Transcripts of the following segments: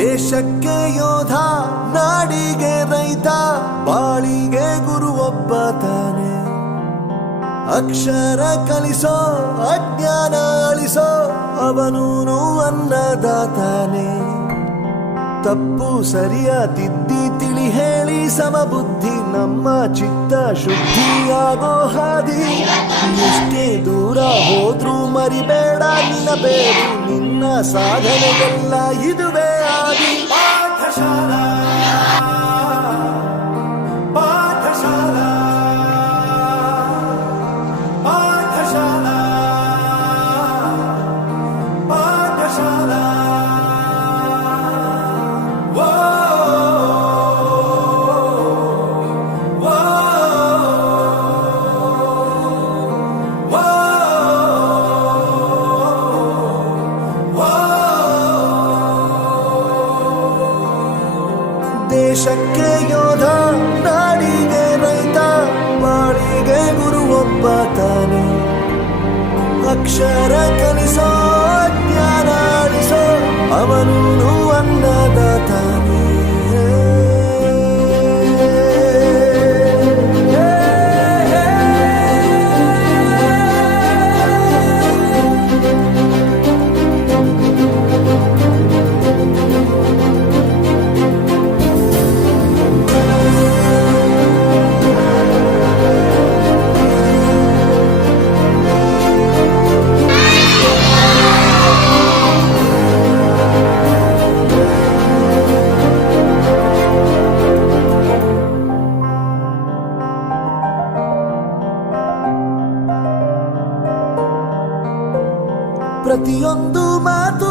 ದೇಶಕ್ಕೆ ಯೋಧ, ನಾಡಿಗೆ ರೈತ, ಬಾಳಿಗೆ ಗುರು ಒಬ್ಬ ತಾನೆ. ಅಕ್ಷರ ಕಲಿಸೋ, ಅಜ್ಞಾನ ಅಳಿಸೋ, ಅವನೂನು ಅನ್ನದಾತಾನೆ. ತಪ್ಪು ಸರಿಯ ತಿದ್ದಿ ತಿಳಿ ಹೇಳಿ ಸಮಬುದ್ಧಿ ನಮ್ಮ ಚಿತ್ತ ಶುದ್ಧಿಯಾಗೋ ಹಾದಿ. ಎಷ್ಟೇ ದೂರ ಹೋದ್ರೂ ಮರಿಬೇಡ ನಿನ್ನ ಬೇರು, ನಿನ್ನ ಸಾಧನೆಗೆಲ್ಲ ಇದುವೇ ಆದಿ. ಪಾಠಶಾಲಾ ಪಾಠಶಾಲಾ ಪಾಠಶಾಲಾ ಪಾಠಶಾಲಾ. ದೇಶಕ್ಕೆ ಯೋಧ, ನಾಡಿಗೆ ರೈತ, ಬಾಳಿಗೆ ಗುರು ಒಬ್ಬ ತಾನೆ. ಅಕ್ಷರ ಕಲಿಸೋ, ಜ್ಞಾನ ಅಳಿಸೋ, ಅವನೂನು ಅನ್ನದಾತಾನೆ. ಪ್ರತಿಯೊಂದು ಮಾತು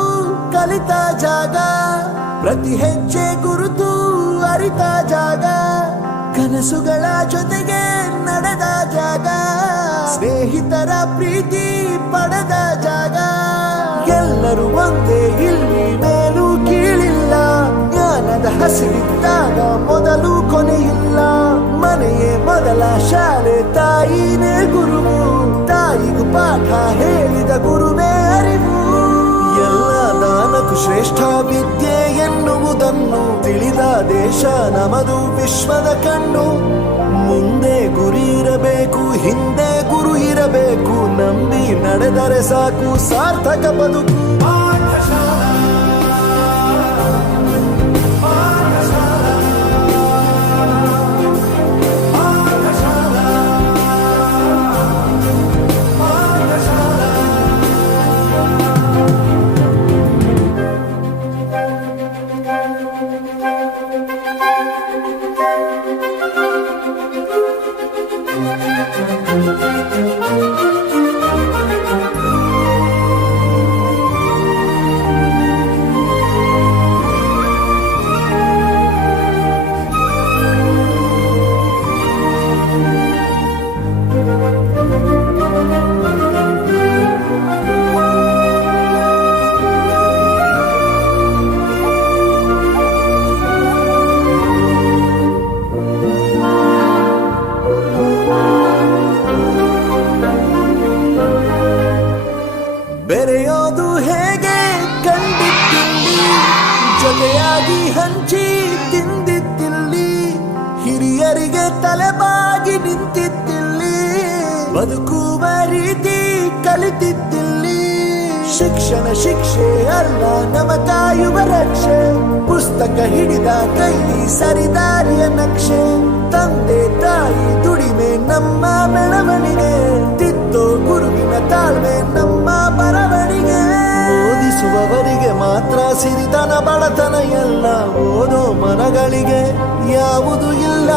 ಕಲಿತ ಜಾಗ, ಪ್ರತಿ ಹೆಜ್ಜೆ ಗುರುತು ಅರಿತ ಜಾಗ, ಕನಸುಗಳ ಜೊತೆಗೆ ನಡೆದ ಜಾಗ, ಸ್ನೇಹಿತರ ಪ್ರೀತಿ ಪಡೆದ ಜಾಗ. ಎಲ್ಲರೂ ಒಂದೇ, ಇಲ್ಲಿ ಮೇಲೂ ಕೀಳಿಲ್ಲ, ಜ್ಞಾನದ ಹಸಿವಿದ್ದಾಗ ಮೊದಲು ಕೊನೆಯಿಲ್ಲ. ಮನೆಯೇ ಮೊದಲ ಶಾಲೆ, ತಾಯಿನೇ ಗುರುವು, ತಾಯಿಗೂ ಪಾಠ ಹೇಳಿದ ಗುರುವೇ ಅರಿವು. ಎಲ್ಲ ದಾನಕ್ಕೂ ಶ್ರೇಷ್ಠ ವಿದ್ಯೆ ಎನ್ನುವುದನ್ನು ತಿಳಿದ ದೇಶ ನಮದು, ವಿಶ್ವದ ಕಣ್ಣು. ಮುಂದೆ ಗುರಿ ಇರಬೇಕು, ಹಿಂದೆ ಗುರು ಇರಬೇಕು, ನಂಬಿ ನಡೆದರೆ ಸಾಕು ಸಾರ್ಥಕ ಬದುಕು. ಬೆರೆಯೋದು ಹೇಗೆ ಕಂಡಿದ್ದಿಲ್ಲಿ, ಜೊತೆಯಾಗಿ ಹಂಚಿ ತಿಂದಿದ್ದಿಲ್ಲಿ, ಹಿರಿಯರಿಗೆ ತಲೆಬಾಗಿ ನಿಂತಿದ್ದಿಲ್ಲಿ, ಬದುಕುವ ರೀತಿ ಕಲಿತಿದ್ದಿಲ್ಲಿ. ಶಿಕ್ಷಣ ಶಿಕ್ಷೆ ಅಲ್ಲ, ನಮ ಕಾಯುವ ರಕ್ಷೆ, ಪುಸ್ತಕ ಹಿಡಿದ ಕೈಲಿ ಸರಿದಾರಿಯ ನಕ್ಷೆ. ತಂದೆ ತಾಯಿ ದುಡಿಮೆ ನಮ್ಮ ಬೆಳವಣಿಗೆ, ತಿದ್ದೋ ಗುರುವಿನ ತಾಳ್ಮೆ ನಮ್ಮ ಬರವಣಿಗೆ. ಓದಿಸುವವರಿಗೆ ಮಾತ್ರ ಸಿರಿತನ ಬಡತನ ಎಲ್ಲ, ಓದೋ ಮನಗಳಿಗೆ ಯಾವುದು ಇಲ್ಲ.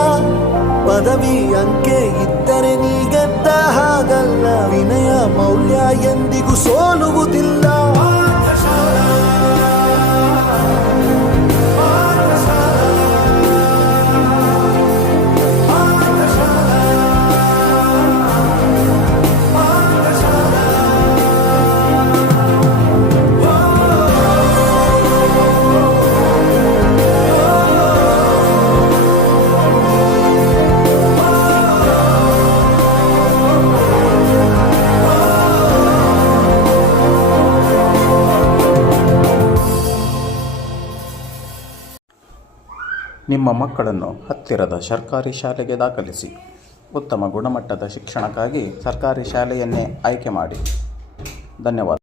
ಪದವಿ ಅಂಕೆ ಇದ್ದರೆ ನೀ ಗೆದ್ದ ಹಾಗಲ್ಲ, ವಿನಯ ಮೌಲ್ಯ ಎಂದಿಗೂ ಸೋಲುವುದಿಲ್ಲ. ನಿಮ್ಮ ಮಕ್ಕಳನ್ನು ಹತ್ತಿರದ ಸರ್ಕಾರಿ ಶಾಲೆಗೆ ದಾಖಲಿಸಿ. ಉತ್ತಮ ಗುಣಮಟ್ಟದ ಶಿಕ್ಷಣಕ್ಕಾಗಿ ಸರ್ಕಾರಿ ಶಾಲೆಯನ್ನೇ ಆಯ್ಕೆ ಮಾಡಿ. ಧನ್ಯವಾದ.